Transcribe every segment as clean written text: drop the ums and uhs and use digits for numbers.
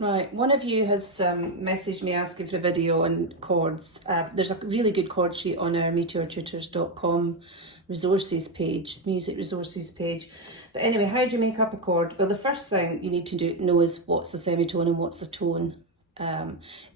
Right, one of you has messaged me asking for a video on chords. There's a really good chord sheet on our meteortutors.com resources page, music resources page. But anyway, how do you make up a chord? Well, the first thing you need to know is what's a semitone and what's a tone.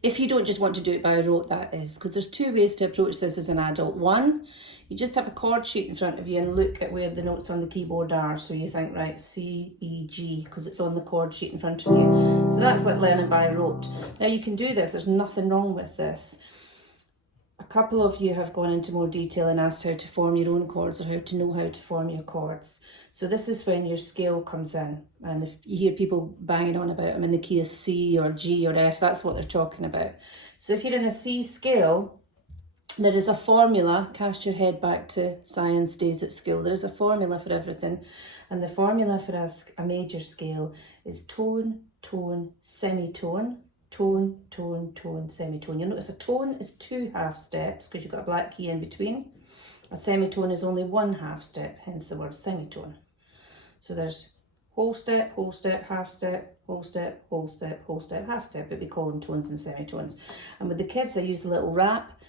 If you don't just want to do it by rote, that is, because there's two ways to approach this as an adult. One, you just have a chord sheet in front of you and look at where the notes on the keyboard are. So you think, right, C, E, G, because it's on the chord sheet in front of you. So that's like learning by rote. Now you can do this, there's nothing wrong with this. A couple of you have gone into more detail and asked how to form your own chords or how to know how to form your chords. So this is when your scale comes in. And if you hear people banging on about them in the key of C or G or F, that's what they're talking about. So if you're in a C scale, there is a formula. Cast your head back to science days at school. There is a formula for everything. And the formula for a major scale is tone, tone, semitone, tone, tone, tone, semitone. You'll notice a tone is 2 half steps because you've got a black key in between. A semitone is only 1 half step, hence the word semitone. So there's whole step, half step, whole step, whole step, whole step, half step, but we call them tones and semitones. And with the kids, I use the little rap,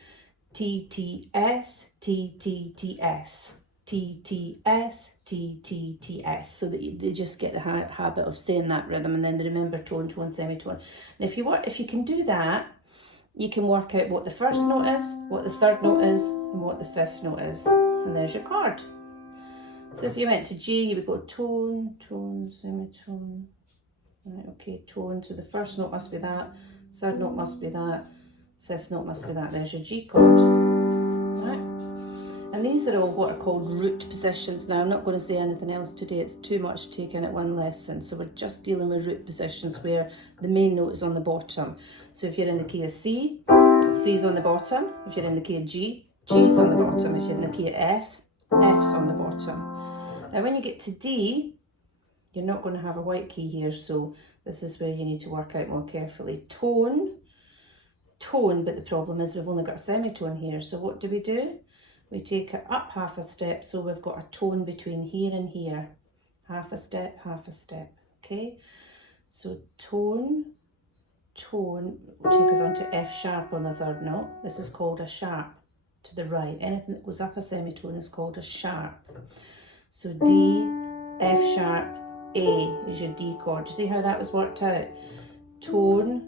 TTS, TTTS, TTS, TTTS, so that they just get the habit of saying that rhythm, and then they remember tone, tone, semitone. And if you can do that, you can work out what the first note is, what the third note is, and what the fifth note is, and there's your chord. So if you went to G, you would go tone, tone, semitone. Right, okay, tone. So the first note must be that, third note must be that, fifth note must be that. There's your G chord. Right? And these are all what are called root positions. Now, I'm not going to say anything else today. It's too much to take in at one lesson. So we're just dealing with root positions where the main note is on the bottom. So if you're in the key of C, C's on the bottom. If you're in the key of G, G's on the bottom. If you're in the key of F, F's on the bottom. Now when you get to D, you're not going to have a white key here, so this is where you need to work out more carefully. Tone, tone, but the problem is we've only got a semitone here, so what do? We take it up half a step, so we've got a tone between here and here. Half a step, okay? So tone, tone, will take us on to F sharp on the third note. This is called a sharp. To the right, anything that goes up a semitone is called a sharp. So D, F sharp, A is your D chord. You see how that was worked out? Tone,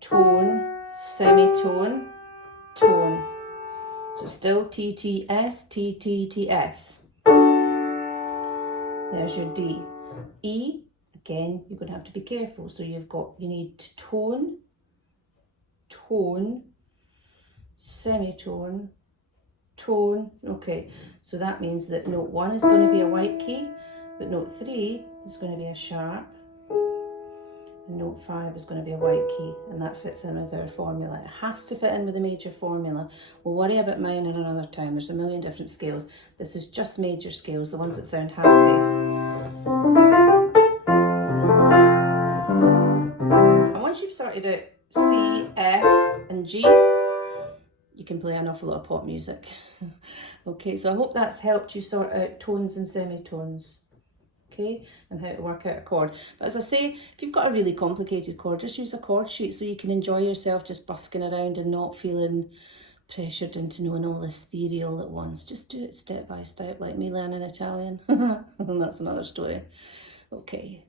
tone, semitone, tone. So still TTS, TTTS. There's your D. E, again, you're going to have to be careful. So you need tone, tone, semitone, tone. Okay, so that means that note 1 is going to be a white key, but note 3 is going to be a sharp, and note 5 is going to be a white key, and that fits in with our formula. It has to fit in with the major formula. We'll worry about minor another time. There's a million different scales. This is just major scales, the ones that sound happy. And once you've sorted out C, F, and G, you can play an awful lot of pop music. Okay, so I hope that's helped you sort out tones and semitones, okay, and how to work out a chord. But as I say, if you've got a really complicated chord, just use a chord sheet so you can enjoy yourself just busking around and not feeling pressured into knowing all this theory all at once. Just do it step by step, like me learning Italian. And that's another story. Okay.